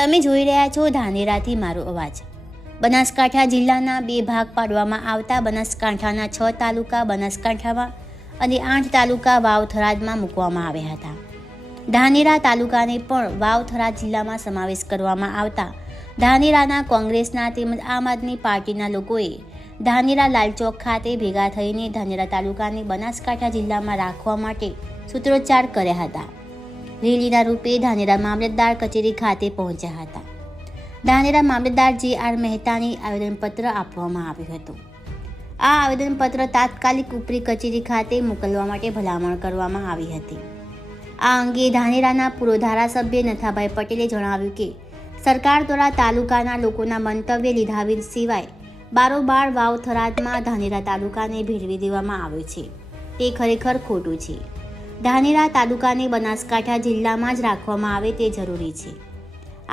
તમે જોઈ રહ્યા છો ધાનેરાથી મારો અવાજ. બનાસકાંઠા જિલ્લાના બે ભાગ પાડવામાં આવતા બનાસકાંઠાના છ તાલુકા, બનાસકાંઠામાં અને આઠ તાલુકા વાવ થરાદમાં મૂકવામાં આવ્યા હતા. ધાનેરા તાલુકાને પણ વાવ થરાદ જિલ્લામાં સમાવેશ કરવામાં આવતા ધાનેરાના કોંગ્રેસના તેમજ આમ આદમી પાર્ટીના લોકોએ ધાનેરા લાલચોક ખાતે ભેગા થઈને ધાનેરા તાલુકાને બનાસકાંઠા જિલ્લામાં રાખવા માટે સૂત્રોચ્ચાર કર્યા હતા. રેલીના રૂપે ધાનેરા મામલતદાર કચેરી ખાતે પહોંચ્યા હતા. ધાનેરા મામલતદાર જે આર મહેતાને આવેદનપત્ર આપવામાં આવ્યું હતું. આ આવેદનપત્ર તાત્કાલિક ઉપરી કચેરી ખાતે મોકલવા માટે ભલામણ કરવામાં આવી હતી. આ અંગે ધાનેરાના પૂર્વ ધારાસભ્ય નથાભાઈ પટેલે જણાવ્યું કે, સરકાર દ્વારા તાલુકાના લોકોના મંતવ્ય લીધા સિવાય બારોબાર વાવ થરાદમાં ધાનેરા તાલુકાને ભેળવી દેવામાં આવ્યો છે. તે ખરેખર ખોટું છે. ધાનેરા તાલુકાને બનાસકાંઠા જિલ્લામાં જ રાખવામાં આવે તે જરૂરી છે.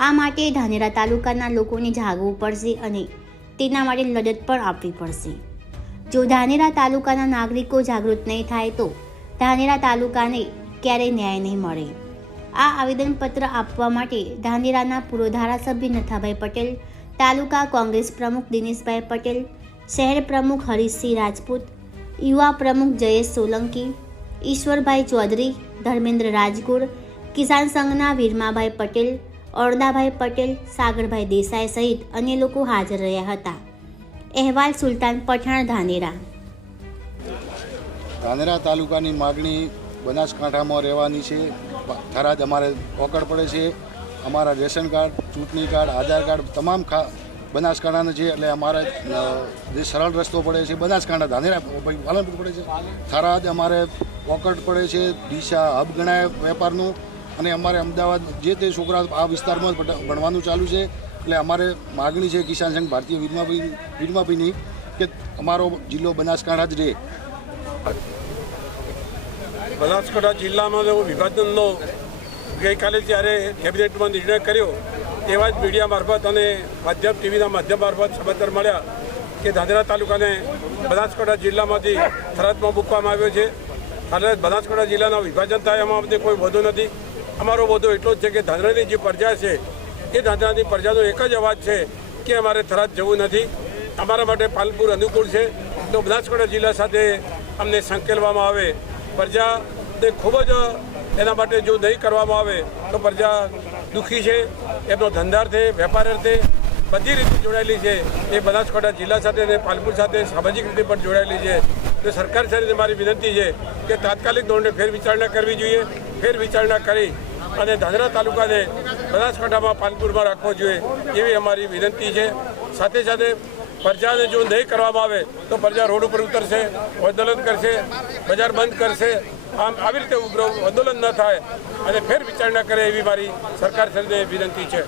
આ માટે ધાનેરા તાલુકાના લોકોને જાગવું પડશે અને તેના માટે લડત પણ આપવી પડશે. જો ધાનેરા તાલુકાના નાગરિકો જાગૃત નહીં થાય તો ધાનેરા તાલુકાને ક્યારેય ન્યાય નહીં મળે. આ આવેદનપત્ર આપવા માટે ધાનેરાના પૂર્વ ધારાસભ્ય નથાભાઈ પટેલ, તાલુકા કોંગ્રેસ પ્રમુખ દિનેશભાઈ પટેલ, શહેર પ્રમુખ હરીશસિંહ રાજપૂત, યુવા પ્રમુખ જયેશ સોલંકી ઈશ્વરભાઈ ચૌધરી, ધર્મેન્દ્ર રાજગુર, કિસાન સંઘના વીરમાભાઈ પટેલ ઓરદાભાઈ પટેલ, સાગરભાઈ દેસાઈ સહિત અન્ય લોકો હાજર રહ્યા હતા. અહેવાલ સુલતાન પઠાણ, ધાનેરા. ધાનેરા તાલુકાની માગણી બનાસકાંઠામાં રહેવાની છે. થરાદ અમારે ઓકળ પડે છે. અમારા રેશન કાર્ડ, ચૂંટણી કાર્ડ, આધાર કાર્ડ તમામ ખા, બનાસકાંઠાના છે એટલે અમારે જે સરળ રસ્તો પડે છે, બનાસકાંઠા ધાનેરા પાલનપુર પડે છે. થરાદ અમારે ઓકળ પડે છે, દિશા હબ ગણાય વેપારનું. અને અમારે અમદાવાદ જે તે છોકરા આ વિસ્તારમાં ભણવાનું ચાલુ છે. એટલે અમારે માગણી છે કિસાન સંઘ ભારતીય વીરમાભાઈ વીરમાભાઈની કે અમારો જિલ્લો બનાસકાંઠા જ રહે. બનાસકાંઠા જિલ્લામાં જો વિભાજનનો ગઈકાલે જ્યારે કેબિનેટમાં નિર્ણય કર્યો, તેવા જ મીડિયા મારફત અને માધ્યમ ટીવીના માધ્યમ મારફત સમાચાર મળ્યા કે ધાંધ્રા તાલુકાને બનાસકાંઠા જિલ્લામાંથી ફરજમાં મૂકવામાં આવ્યો છે. અને બનાસકાંઠા જિલ્લાના વિભાજન થાય, એમાં અમને કોઈ વધુ નથી. અમારો વધુ એટલો જ છે કે ધાંધ્રાની જે પ્રજા છે, એ ધાંધ્રાની પ્રજાનો એક જ અવાજ છે કે અમારે થરાદ જવું નથી. અમારા માટે પાલનપુર અનુકૂળ છે. તો બનાસકાંઠા જિલ્લા સાથે અમને સંકેલવામાં આવે. પ્રજાને ખૂબ જ, એના માટે જો નહીં કરવામાં આવે, તો પ્રજા દુઃખી છે. એમનો ધંધાર્થે વેપાર અર્થે બધી રીતે જોડાયેલી છે. એ બનાસકાંઠા જિલ્લા સાથે અને પાલનપુર સાથે સામાજિક રીતે પણ જોડાયેલી છે. તો સરકાર સાથે મારી વિનંતી છે કે તાત્કાલિક ધોરણે ફેર વિચારણા કરવી જોઈએ, ફેર વિચારણા કરી અને ધાનેરા તાલુકાને બનાસકાંઠામાં પાલનપુરમાં રાખવો જોઈએ એવી અમારી વિનંતી છે. સાથે સાથે પ્રજાને જો નહીં કરવામાં આવે તો પ્રજા રોડ ઉપર ઉતરશે, આંદોલન કરશે, બજાર બંધ કરશે. આમ આવી રીતે ઉગ્ર આંદોલન ન થાય અને ફેર વિચારણા કરે એવી મારી સરકાર સાથે વિનંતી છે.